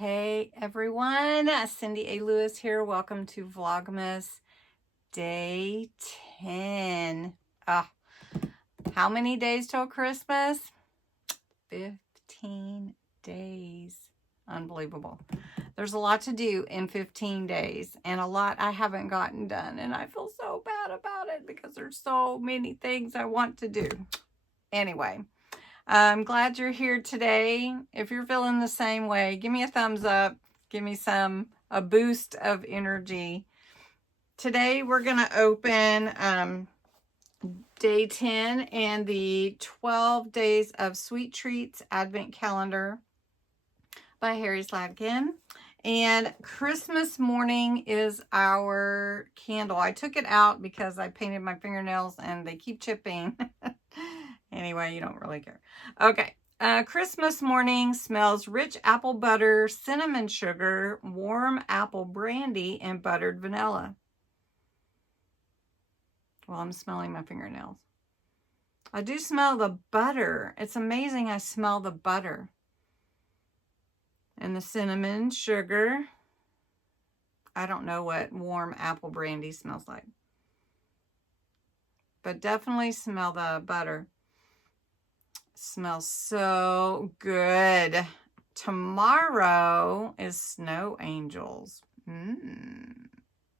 Hey everyone, Cindy A. Lewis here. Welcome to Vlogmas Day 10. How many days till Christmas? 15 days. Unbelievable. There's a lot to do in 15 days and a lot I haven't gotten done, and I feel so bad about it because there's so many things I want to do. Anyway, I'm glad you're here today. If you're feeling the same way, give me a thumbs up. Give me a boost of energy. Today we're going to open Day 10 and the 12 Days of Sweet Treats Advent Calendar by Harry Slatkin. And Christmas morning is our candle. I took it out because I painted my fingernails and they keep chipping. Anyway, you don't really care. Okay. Christmas morning smells rich apple butter, cinnamon sugar, warm apple brandy, and buttered vanilla. Well, I'm smelling my fingernails. I do smell the butter. It's amazing I smell the butter. And the cinnamon sugar. I don't know what warm apple brandy smells like. But definitely smell the butter. Smells so good. Tomorrow is Snow Angels.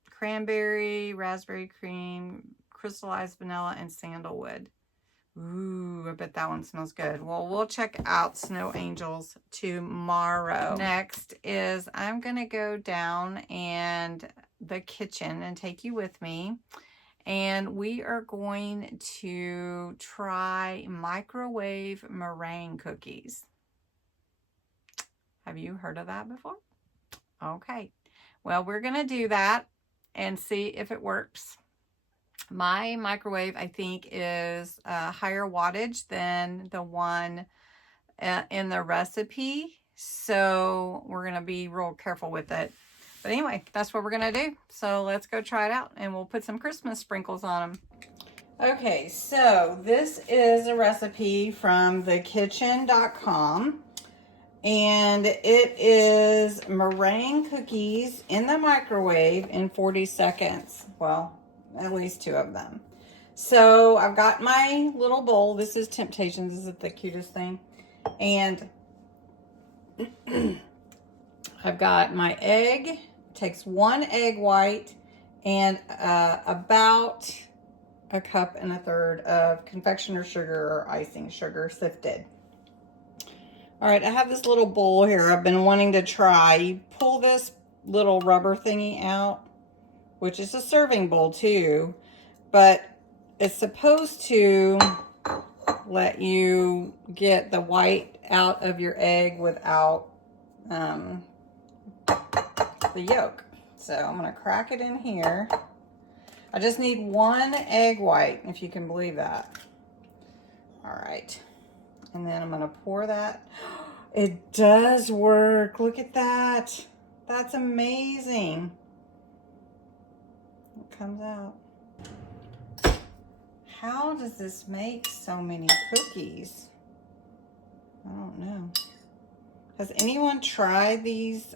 Cranberry, raspberry cream, crystallized vanilla, and sandalwood. Ooh, I bet that one smells good. Well, we'll check out Snow Angels tomorrow. Next is I'm going to go down and the kitchen and take you with me. And we are going to try microwave meringue cookies. Have you heard of that before? Okay. Well, we're going to do that and see if it works. My microwave, I think, is higher wattage than the one in the recipe. So we're going to be real careful with it. But anyway, that's what we're going to do. So let's go try it out and we'll put some Christmas sprinkles on them. Okay, so this is a recipe from thekitchen.com. And it is meringue cookies in the microwave in 40 seconds. Well, at least 2 of them. So I've got my little bowl. This is Temptations. This is the cutest thing. And I've got my egg. Takes 1 egg white and about 1.33 cups of confectioner sugar or icing sugar sifted. All right, I have this little bowl here I've been wanting to try. You pull this little rubber thingy out, which is a serving bowl too, but it's supposed to let you get the white out of your egg without the yolk. So I'm going to crack it in here. I just need 1 egg white, if you can believe that. All right. And then I'm going to pour that. It does work. Look at that. That's amazing. It comes out. How does this make so many cookies? I don't know. Has anyone tried these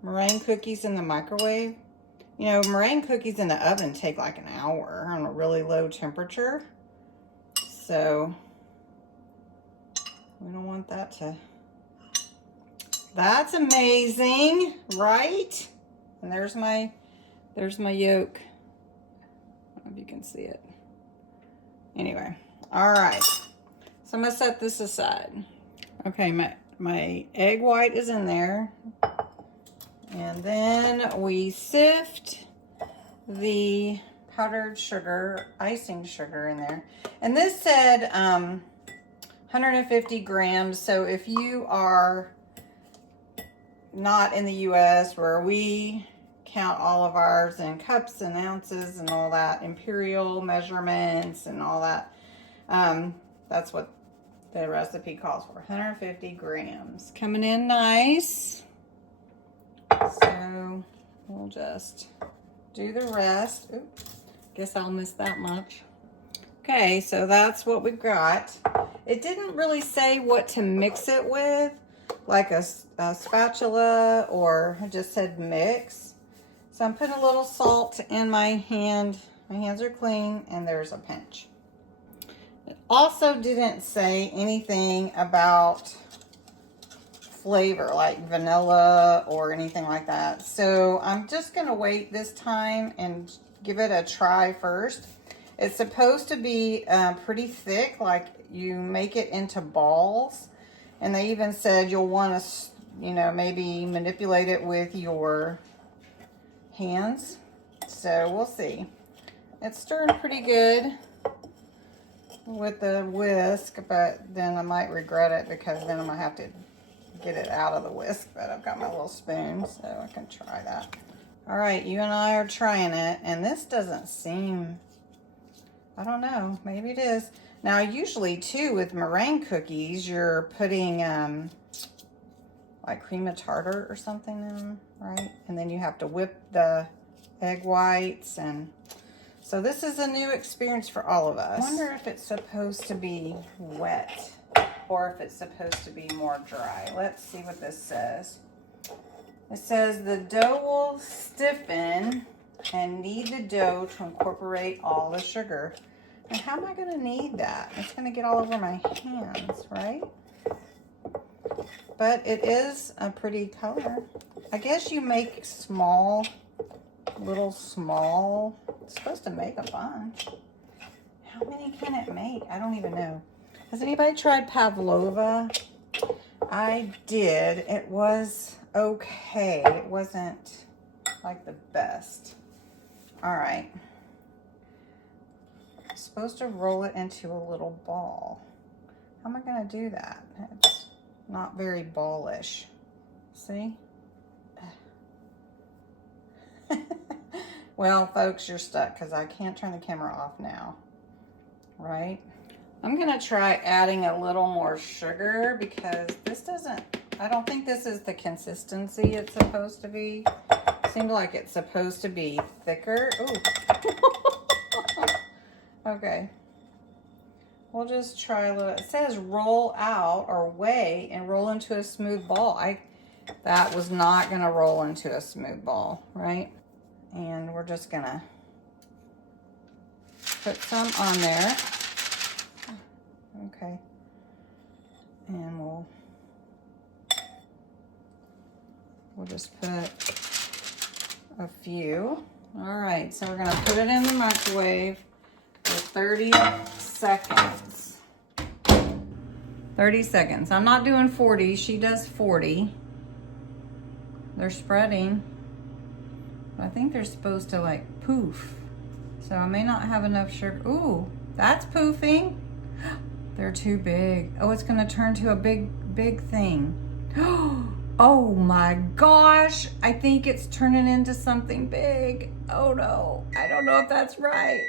meringue cookies in the microwave? You know, meringue cookies in the oven take like an hour on a really low temperature. So we don't want that to... That's amazing, right? And there's my yolk. I don't know if you can see it. Anyway, all right. So I'm gonna set this aside. Okay, my egg white is in there. And then we sift the powdered sugar, icing sugar in there. And this said 150 grams. So if you are not in the US, where we count all of ours in cups and ounces and all that, imperial measurements and all that, that's what the recipe calls for, 150 grams. Coming in nice. So we'll just do the rest. Oops, guess I'll miss that much. Okay, so that's what we've got. It didn't really say what to mix it with, like a spatula, or it just said mix. So I'm putting a little salt in my hand. My hands are clean, and there's a pinch. It also didn't say anything about flavor, like vanilla or anything like that. So I'm just gonna wait this time and give it a try first. It's supposed to be pretty thick, like you make it into balls. And they even said you'll want to, you know, maybe manipulate it with your hands. So we'll see. It's stirring pretty good with the whisk, but then I might regret it because then I'm gonna have to get it out of the whisk. But I've got my little spoon, so I can try that. All right, you and I are trying it, and this doesn't seem, I don't know, maybe it is. Now, usually too with meringue cookies, you're putting like cream of tartar or something in them, right? And then you have to whip the egg whites, and so this is a new experience for all of us. I wonder if it's supposed to be wet or if it's supposed to be more dry. Let's see what this says. It says the dough will stiffen and knead the dough to incorporate all the sugar. And how am I gonna knead that? It's gonna get all over my hands, right? But it is a pretty color. I guess you make small, it's supposed to make a bunch. How many can it make? I don't even know. Has anybody tried pavlova? I did. It was okay. It wasn't like the best. All right. I'm supposed to roll it into a little ball. How am I gonna do that? It's not very ballish. See? Well, folks, you're stuck because I can't turn the camera off now, right? I'm gonna try adding a little more sugar because this doesn't, I don't think this is the consistency it's supposed to be. Seemed like it's supposed to be thicker. Ooh. Okay. We'll just try a little. It says roll out or weigh and roll into a smooth ball. That was not gonna roll into a smooth ball, right? And we're just gonna put some on there. Okay. And we'll just put a few. All right, so we're gonna put it in the microwave for 30 seconds. 30 seconds. I'm not doing 40, she does 40. They're spreading. I think they're supposed to like poof. So I may not have enough sugar. Ooh, that's poofing. They're too big. Oh, it's gonna turn to a big thing. Oh my gosh, I think it's turning into something big. Oh no, I don't know if that's right.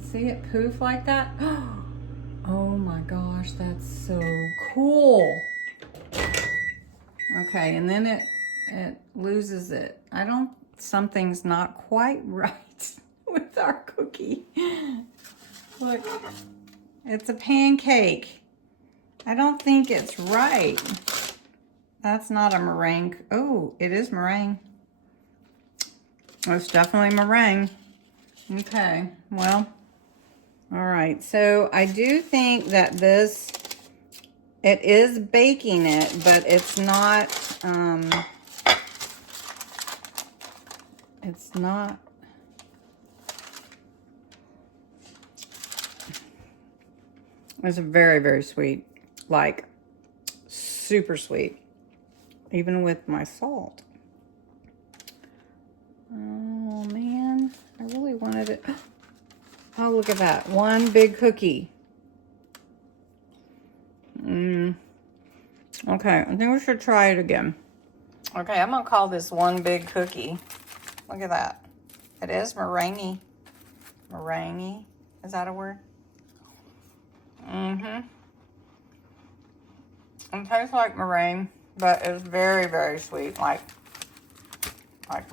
See it poof like that? Oh my gosh, that's so cool. Okay, and then it loses it. Something's not quite right with our cookie. Look, it's a pancake. I don't think it's right. That's not a meringue. Oh, it is meringue. It's definitely meringue. Okay, well, all right. So I do think that it is baking it, but it's not, it's very, very sweet, like super sweet, even with my salt. Oh man, I really wanted it. Oh, look at that, one big cookie. Okay, I think we should try it again. Okay, I'm gonna call this one big cookie. Look at that. It is meringue. Meringue, is that a word? It tastes like meringue, but it's very, very sweet, like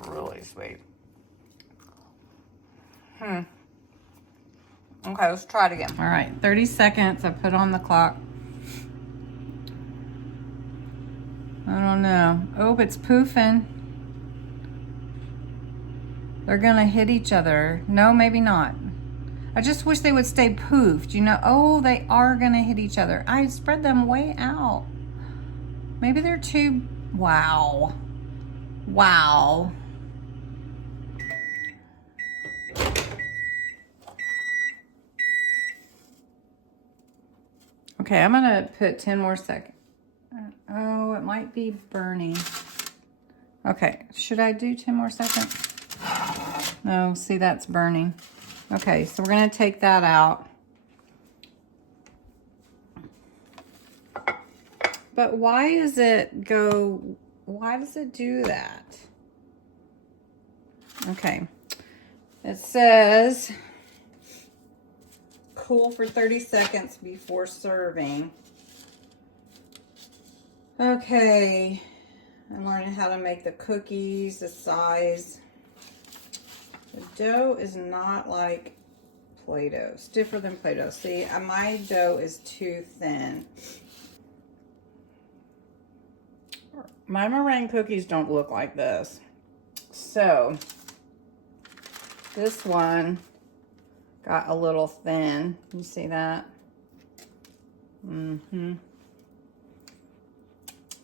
really sweet. Okay, let's try it again. All right, 30 seconds. I put on the clock. I don't know. Oh, it's poofing. They're gonna hit each other. No, maybe not. I just wish they would stay poofed, you know. Oh, they are gonna hit each other. I spread them way out. Maybe they're too, wow. Wow. Okay, I'm gonna put 10 more seconds. Oh, it might be burning. Okay, should I do 10 more seconds? No, see, that's burning. Okay, so we're gonna take that out. But why does it do that? Okay, it says cool for 30 seconds before serving. Okay, I'm learning how to make the cookies, the size. The dough is not like Play-Doh, stiffer than Play-Doh. See, my dough is too thin. My meringue cookies don't look like this. So, this one got a little thin. You see that?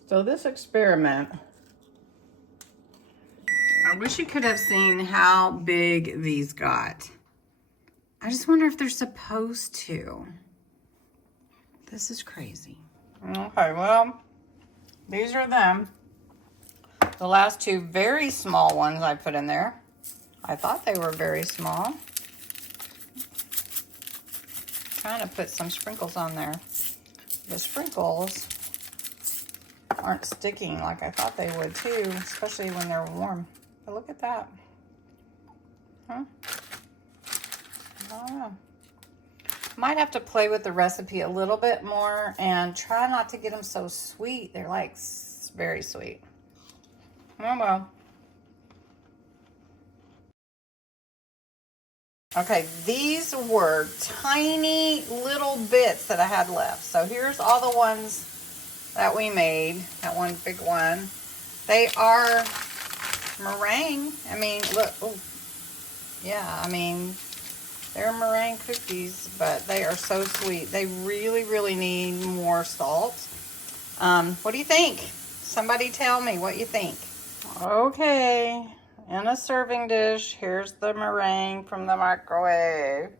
So this experiment, I wish you could have seen how big these got. I just wonder if they're supposed to. This is crazy. Okay, well, these are them. The last two very small ones I put in there. I thought they were very small. Trying to put some sprinkles on there. The sprinkles aren't sticking like I thought they would too, especially when they're warm. But look at that. Huh? I don't know. Might have to play with the recipe a little bit more and try not to get them so sweet. They're like very sweet. Oh well. Okay, these were tiny little bits that I had left. So here's all the ones that we made. That one big one. They are meringue. I mean, look. Oh, yeah, I mean, they're meringue cookies, but they are so sweet. They really, really need more salt. What do you think? Somebody tell me what you think. Okay, in a serving dish, here's the meringue from the microwave.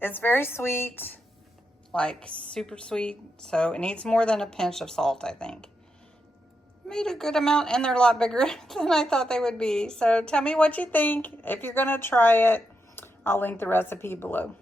It's very sweet, like super sweet, so it needs more than a pinch of salt, I think. Made a good amount, and they're a lot bigger than I thought they would be. So tell me what you think. If you're gonna try it, I'll link the recipe below.